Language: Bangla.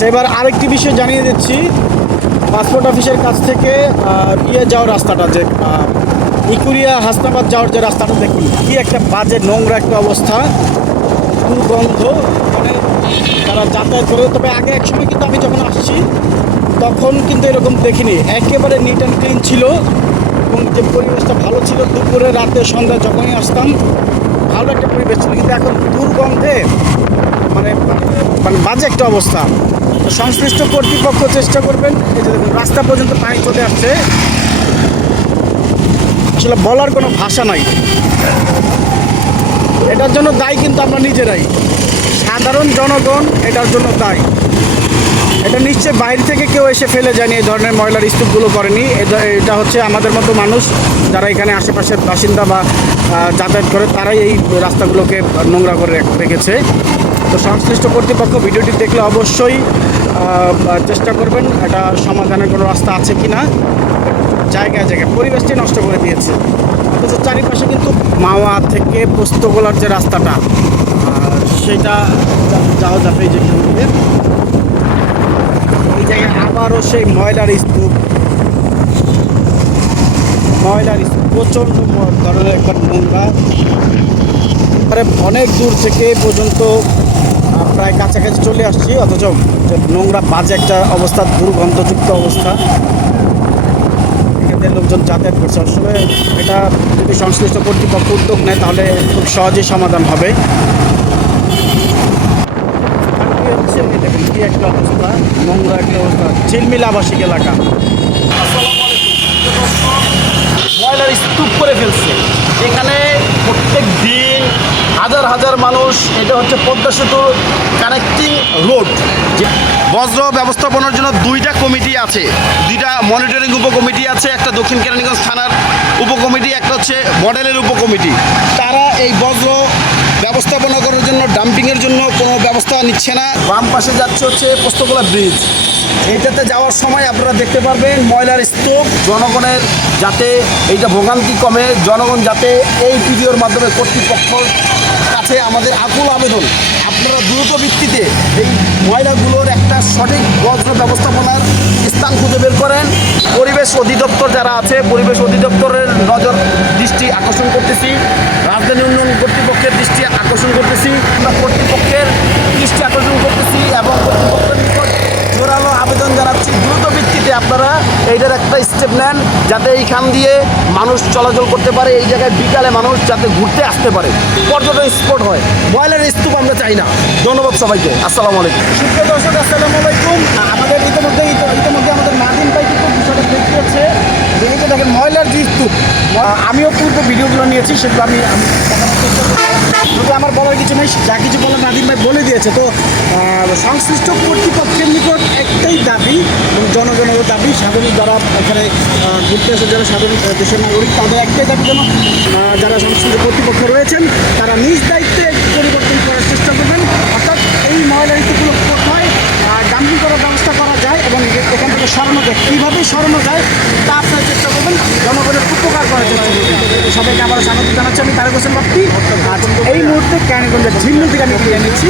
আচ্ছা, এবার আরেকটি বিষয় জানিয়ে দিচ্ছি। পাসপোর্ট অফিসের কাছ থেকে যাওয়ার রাস্তাটা, যে ইকুরিয়া হাসনাবাদ যাওয়ার যে রাস্তাটা, দেখুন কি একটা বাজে নোংরা একটা অবস্থা, দুর্গন্ধ। মানে তারা যাতায়াত করে, তবে আগে এক সময় কিন্তু আমি যখন আসছি তখন কিন্তু এরকম দেখিনি, একেবারে নিট অ্যান্ড ক্লিন ছিল এবং যে পরিবেশটা ভালো ছিল, দুপুরে রাতে সন্ধ্যা যখনই আসতাম ভালো একটা পরিবেশ ছিল। কিন্তু এখন দুর্গন্ধে মানে মানে বাজে একটা অবস্থা। তো সংশ্লিষ্ট কর্তৃপক্ষ চেষ্টা করবেন। এই যে দেখুন রাস্তা পর্যন্ত পানি চলে আসছে, আসলে বলার কোনো ভাষা নাই। এটার জন্য দায়ী কিন্তু আমরা নিজেরাই, সাধারণ জনগণ এটার জন্য দায়ী। এটা নিশ্চয়ই বাইরে থেকে কেউ এসে ফেলে যায়নি, এই ধরনের ময়লার স্তূপগুলো করেনি। এটা হচ্ছে আমাদের মতো মানুষ যারা এখানে আশেপাশের বাসিন্দা বা যাতায়াত করে, তারাই এই রাস্তাগুলোকে নোংরা করে রেখেছে। তো সংশ্লিষ্ট কর্তৃপক্ষ ভিডিওটি দেখলে অবশ্যই চেষ্টা করবেন এটা সমাধানের কোনো রাস্তা আছে কি না। জায়গায় জায়গায় পরিবেশটি নষ্ট করে দিয়েছে, অথচ চারিপাশে কিন্তু মাওয়া থেকে পোস্তগোলার যে রাস্তাটা, সেটা যাওয়া যাবে। এই যে এই জায়গায় আবারও সেই ময়লার স্তূপ, প্রচণ্ড ধরনের একটা নোংরা। অনেক দূর থেকে পর্যন্ত প্রায় কাছাকাছি চলে আসছি, অথচ নোংরা বাজে একটা অবস্থা, দুর্গন্ধযুক্ত অবস্থা। এখানে লোকজন যাতায়াত করছে। আসলে এটা যদি সংশ্লিষ্ট কর্তৃপক্ষ উদ্যোগ নেয় তাহলে খুব সহজেই সমাধান হবে। দেখুন কি একটা অবস্থা, নোংরা একটা অবস্থা, ঝিলমিল আবাসিক এলাকা। ময়লার স্তূপ করে ফেলছে এখানে প্রত্যেক দিন হাজার হাজার মানুষ। এটা হচ্ছে পদ্মা সেতু কানেক্টিং রোড। বজ্র ব্যবস্থাপনার জন্য দুইটা কমিটি আছে, দুইটা মনিটরিং উপকমিটি আছে, একটা দক্ষিণ কেরানীগঞ্জ থানার উপকমিটি, একটা হচ্ছে মডেলের উপকমিটি। তারা এই বজ্র ব্যবস্থাপনা করার জন্য, ডাম্পিংয়ের জন্য কোনো ব্যবস্থা নিচ্ছে না। বাম পাশে যাচ্ছে হচ্ছে পোস্তগোলা ব্রিজ। এইটাতে যাওয়ার সময় আপনারা দেখতে পারবেন ময়লার স্তূপ। জনগণের যাতে এইটা ভোগান্তি কমে, জনগণ যাতে এই ভিডিওর মাধ্যমে কর্তৃপক্ষের কাছে আমাদের আকুল আবেদন, আপনারা দ্রুত ভিত্তিতে এই ময়লাগুলোর একটা সঠিক বজ্র ব্যবস্থাপনার স্থান খুঁজে বের করেন। পরিবেশ অধিদপ্তর যারা আছে, পরিবেশ অধিদপ্তরের নজর দৃষ্টি আকর্ষণ করতেছি, রাজধানী উন্নয়ন কর্তৃপক্ষের দৃষ্টি আকর্ষণ করতেছি, আমরা কর্তৃপক্ষের দৃষ্টি আকর্ষণ করতেছি এবং কর্তৃপক্ষের নিকট জোরালো আবেদন জানাচ্ছি, দ্রুত ভিত্তিতে আপনারা এইটার একটা স্টেপ নেন, যাতে এইখান দিয়ে মানুষ চলাচল করতে পারে। এই জায়গায় বিকালে মানুষ যাতে ঘুরতে আসতে পারে, পর্যটন স্পট হয়। ময়লার স্তূপ আমরা চাই না। ধন্যবাদ সবাইকে। আসসালামু আলাইকুম। সুপ্রিয় দর্শক, আসসালামু আলাইকুম। আমাদের ইতিমধ্যে আমাদের নাদিম ভাই কিন্তু বিষয়টা দেখিয়েছে। দেখে দেখেন ময়লার যে স্তূপ, আমিও পূর্ব ভিডিওগুলো নিয়েছি, সেগুলো আমি যদি আমার বলার কিছু নেই, যা কিছু বলার নাদিম ভাই বলে দিয়েছে। তো সংশ্লিষ্ট কর্তৃপক্ষের নিকট একটাই দাবি এবং জনগণেরও দাবি, সাধারণ যারা এখানে ঘুরতে আসে, যারা সাধারণ দেশের নাগরিক, তাদের একটাই দাবি যেন যারা সংশ্লিষ্ট কর্তৃপক্ষ রয়েছেন তারা নিজ দায়িত্বে পরিবর্তন করার চেষ্টা করবেন। অর্থাৎ এই ময়লার ঋতুগুলো কোথায় ডাম্পিং করার ব্যবস্থা করা যায় এবং এখান থেকে সরানো যায়, কীভাবে সরানো যায় তা আপনার চেষ্টা করবেন, জনগণের উপকার করার চেষ্টা করবেন। সবাইকে আবার স্বাগত জানাচ্ছি। আমি তারেক হোসেন বাপ্পি। আর এই মুহূর্তে কেরানীগঞ্জের ঝিলমিল থেকে আমি নিচ্ছি।